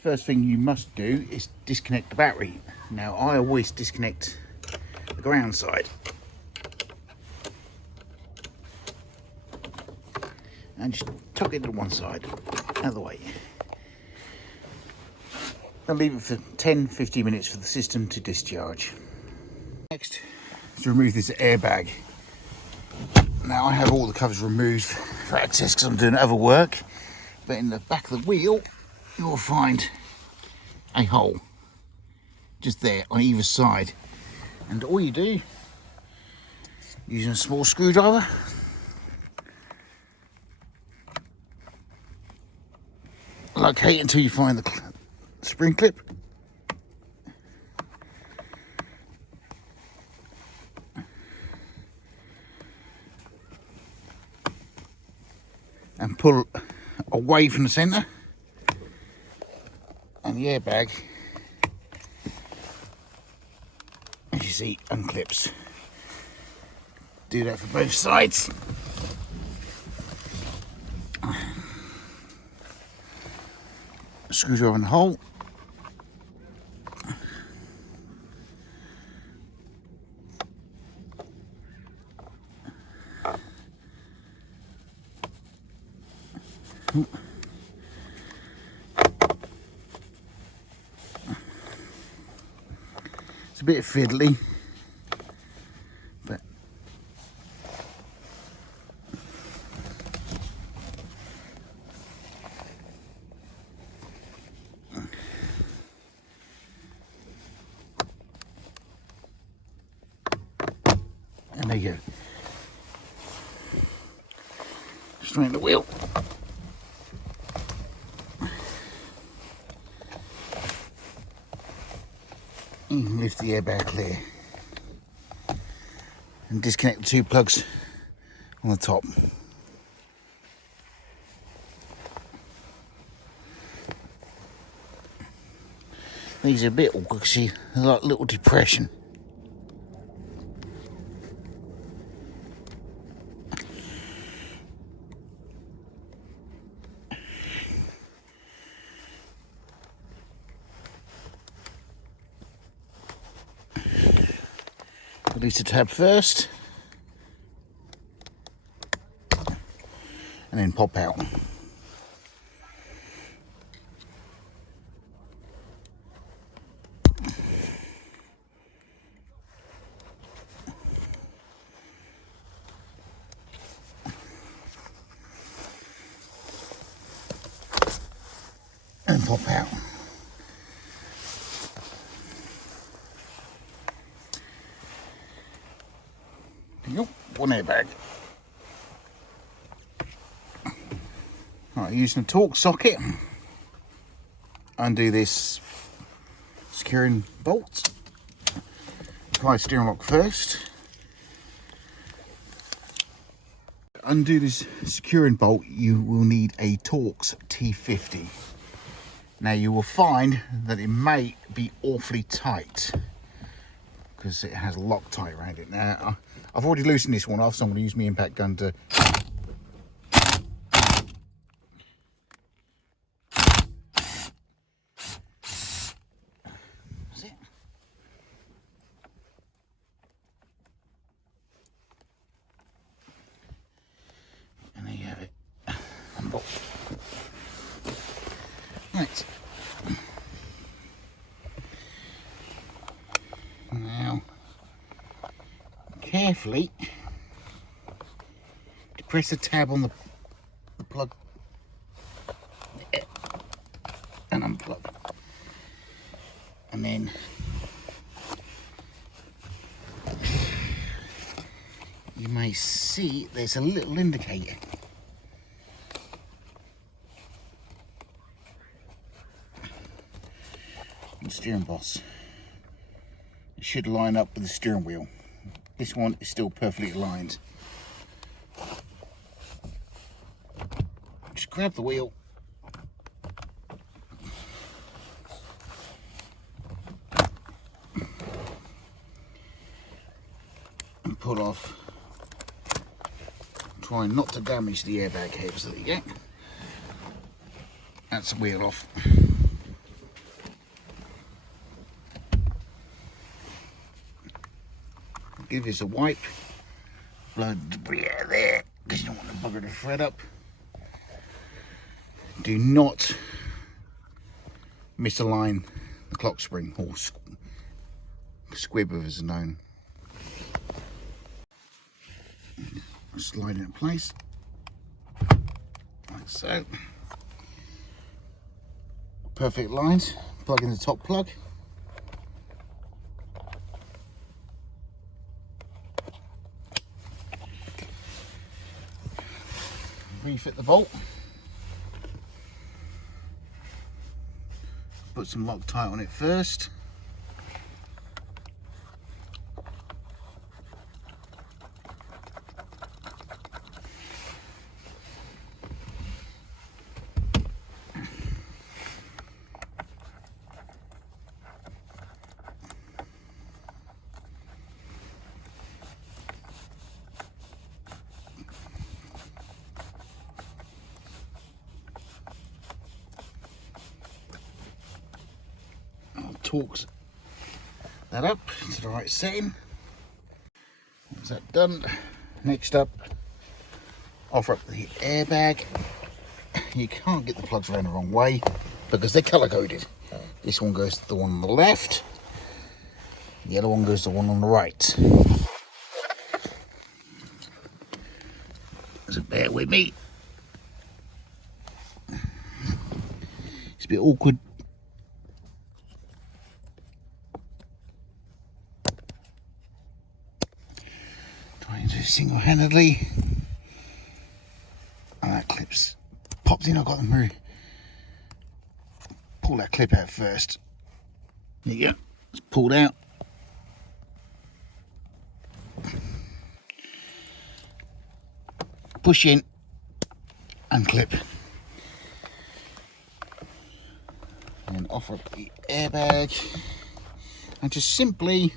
first thing you must do is disconnect the battery. Now I always disconnect the ground side. And just tuck it to one side, out of the way. I'll leave it for 10-15 minutes for the system to discharge. Next is to remove this airbag. Now I have all the covers removed for access because I'm doing other work, but in the back of the wheel you'll find a hole just there on either side, and all you do using a small screwdriver locate until you find the spring clip. And pull away from the centre, and the airbag, as you see, unclips. Do that for both sides. Screwdriver in the hole. It's a bit fiddly, but and there you go. Straighten the wheel. You can lift the airbag clear and disconnect the two plugs on the top. These are a bit awkward because they're like a little depression. Release the tab first and then pop out. And pop out. Nope, one airbag. Right, using a torque socket, undo this securing bolt. Apply steering lock first. Undo this securing bolt, you will need a Torx T50. Now you will find that it may be awfully tight because it has Loctite around it. Now I've already loosened this one off, so I'm going to use my impact gun to that's it. And there you have it. Unbolt. Right. Now carefully depress the tab on the plug and unplug, and then you may see there's a little indicator. The steering boss, it should line up with the steering wheel. This one is still perfectly aligned. Just grab the wheel and pull off. Try not to damage the airbag heads that you get. That's the wheel off. give this a wipe, blow the debris out of there because you don't want to bugger the thread up. Do not misalign the clock spring, or squib as it's known. Slide it in place like so. Perfect lines. Plug in the top plug. Refit the bolt. Put some Loctite on it first. Torques that up to the right setting. Once that's done, next up, offer up the airbag. You can't get the plugs around the wrong way because they're color coded. This one goes to the one on the left, the other one goes to the one on the right. So bear with me. It's a bit awkward. Single-handedly, and that clip's popped in. I've got them pull that clip out first. There you go, it's pulled out. Push in and clip, and offer up the airbag, and just simply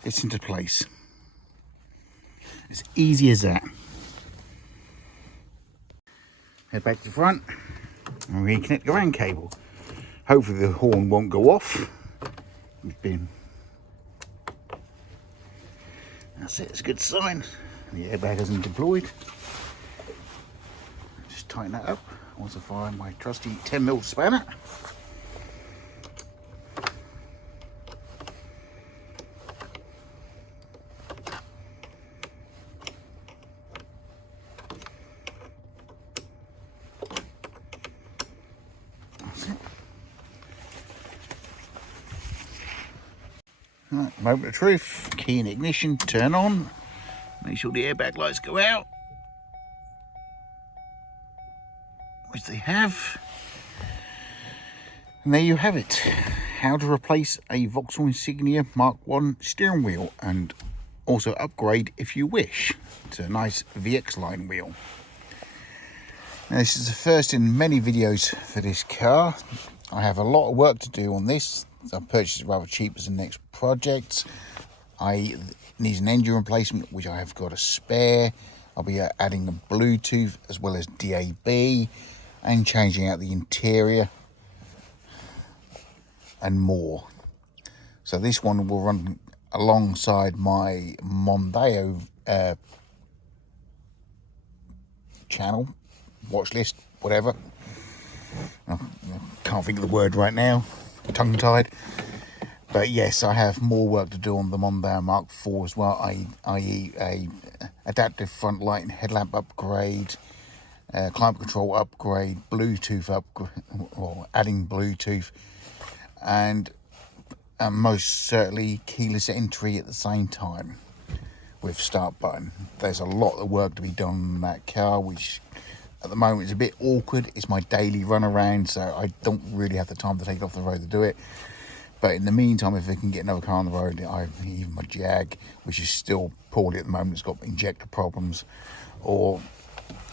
fits into place. As easy as that. Head back to the front and reconnect the RAN cable. Hopefully the horn won't go off. That's it, it's a good sign. The airbag hasn't deployed. Just tighten that up once I find my trusty 10mm spanner. Right, moment of truth, key in ignition, turn on, make sure the airbag lights go out, which they have, and there you have it, how to replace a Vauxhall Insignia Mark 1 steering wheel, and also upgrade if you wish to a nice VX line wheel. Now, this is the first in many videos for this car. I have a lot of work to do on this. I purchased it rather cheap as the next project. I need an engine replacement, which I have got a spare. I'll be adding a Bluetooth as well as DAB and changing out the interior and more. So this one will run alongside my Mondeo channel, watch list, whatever. I can't think of the word right now, tongue-tied. But yes, I have more work to do on the Mondeo Mark IV as well, i.e. a adaptive front light and headlamp upgrade, climate control upgrade, Bluetooth upgrade, or adding Bluetooth, and most certainly keyless entry at the same time with start button. There's a lot of work to be done on that car, which at the moment is a bit awkward. It's my daily run around, so I don't really have the time to take it off the road to do it. But in the meantime, if I can get another car on the road, even my Jag, which is still poorly at the moment, it's got injector problems, or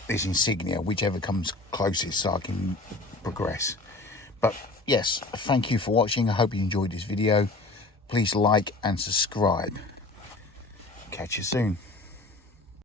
this Insignia, whichever comes closest, so I can progress. But yes, thank you for watching. I hope you enjoyed this video. Please like and subscribe. Catch you soon.